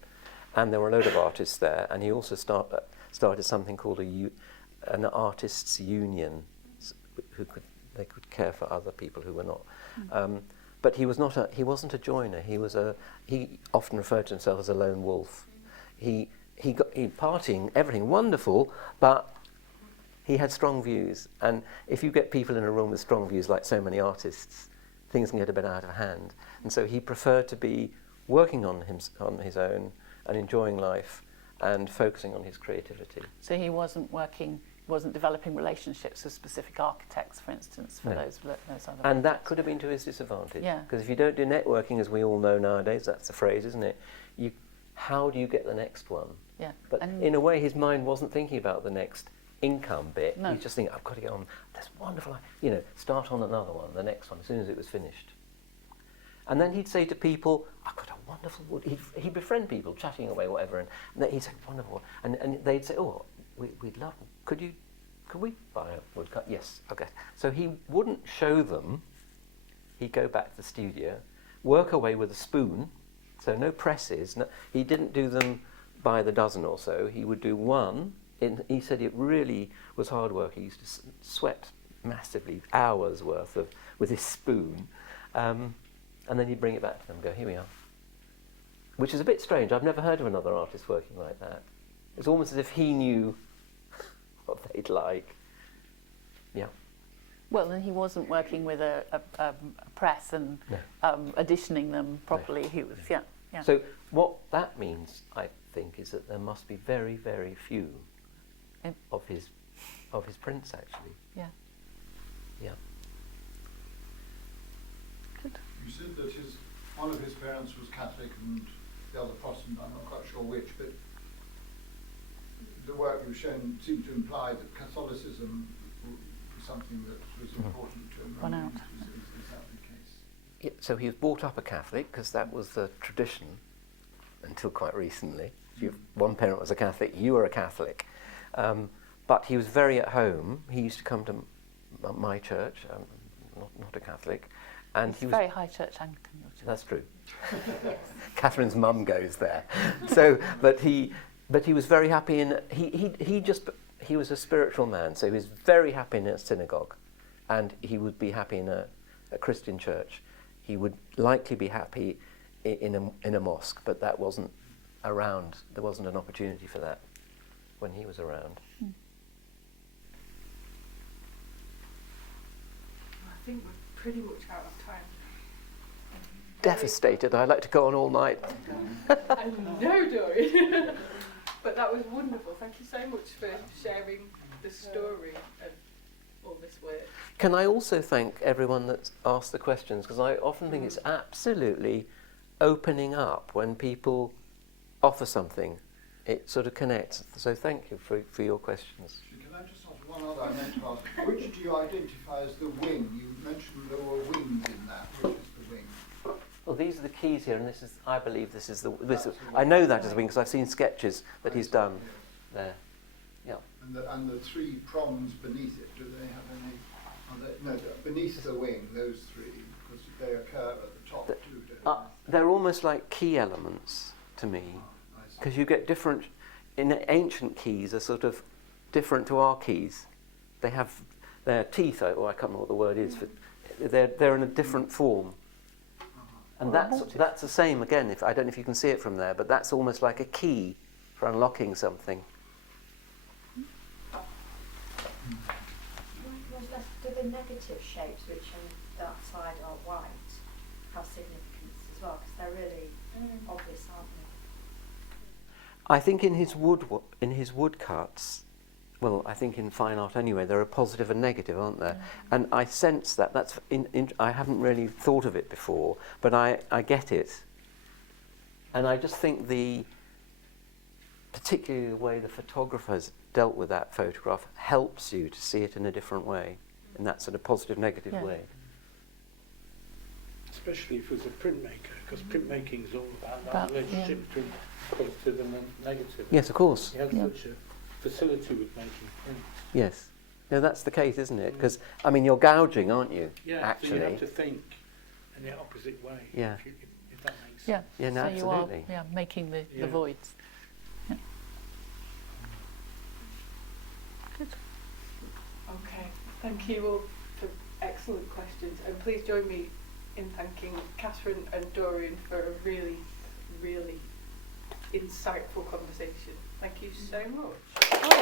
And there were a load of artists there. And he also started something called an artists' union, they could care for other people who were not. But he wasn't a joiner. He often referred to himself as a lone wolf. He partying, everything wonderful, but he had strong views. And if you get people in a room with strong views, like so many artists, things can get a bit out of hand. And so he preferred to be working on his own and enjoying life and focusing on his creativity. So he wasn't developing relationships with specific architects, for instance, for those other And that could have been to his disadvantage. Yeah. Because if you don't do networking, as we all know nowadays, that's the phrase, isn't it? How do you get the next one? Yeah. But in a way, his mind wasn't thinking about the next income bit. No. He's just thinking, I've got to get on this wonderful, start on another one, the next one, as soon as it was finished. And then he'd say to people, I've got a wonderful wood. He'd befriend people, chatting away, whatever, and he'd say, wonderful. And they'd say, oh, we'd love, could we buy a woodcut? Yes, okay. So he wouldn't show them. He'd go back to the studio, work away with a spoon, so no presses. He didn't do them by the dozen or so. He would do one. He said it really was hard work. He used to sweat massively, hours worth with his spoon. And then he'd bring it back to them and go, here we are. Which is a bit strange. I've never heard of another artist working like that. It's almost as if he knew what they'd like. Yeah. Well, then he wasn't working with a press and editioning them properly. No. He was, yeah. So what that means, I think, is that there must be very, very few of his prints, actually. Yeah. Yeah. Good. You said that one of his parents was Catholic and the other Protestant. I'm not quite sure which, but the work you've shown seemed to imply that Catholicism was something that was important to him. Won out. Is that the case? Yeah, so he was brought up a Catholic because that was the tradition until quite recently. If one parent was a Catholic, you were a Catholic. But he was very at home. He used to come to my church, not a Catholic. And he was very high church Anglican. That's true. Catherine's mum goes there. So, but he was very happy in. He was a spiritual man, so he was very happy in a synagogue, and he would be happy in a Christian church. He would likely be happy in a mosque, but that wasn't around. There wasn't an opportunity for that when he was around. I think we're pretty much out of time. Devastated. I'd like to go on all night. I know, Dorian. But that was wonderful. Thank you so much for sharing the story of all this work. Can I also thank everyone that's asked the questions, because I often think it's absolutely opening up when people offer something. It sort of connects. So thank you for your questions. Can I just ask one other I meant to ask? Which do you identify as the wing? You mentioned there were wings in that. Which is the wing? Well, these are the keys here, and this is, I believe this is the, I know that is the wing because I've seen sketches that he's done there. Yeah. And the three prongs beneath it, do they have any? No, beneath the wing, those three, because they occur at the top too, don't they? They're almost like key elements to me, because you get different, in ancient keys are sort of different to our keys. They have their teeth, or I can't remember what the word is, they're in a different form. And that's the same again, I don't know if you can see it from there, but that's almost like a key for unlocking something. Do the negative shapes, which on that side are white, have significance as well? Because they're really obvious, aren't they? I think in his woodcuts, well, I think in fine art anyway, there are positive and negative, aren't there? And I sense that. That's I haven't really thought of it before, but I get it. And I just think particularly the way the photographer's dealt with that photograph helps you to see it in a different way, in that sort of positive, negative way. Especially if it was a printmaker, because printmaking is all about that relationship between positive and negative. Yes, of course. He has such a facility with making prints. Yes. No, that's the case, isn't it? Because, I mean, you're gouging, aren't you? Yeah, actually. so you have to think in the opposite way. Yeah. If that makes Yeah. sense. Yeah, no, so absolutely. you are making the voids. Yeah. Good. Okay, thank you all for excellent questions, and please join me in thanking Catherine and Dorian for a really, really insightful conversation. Thank you so much. Oh,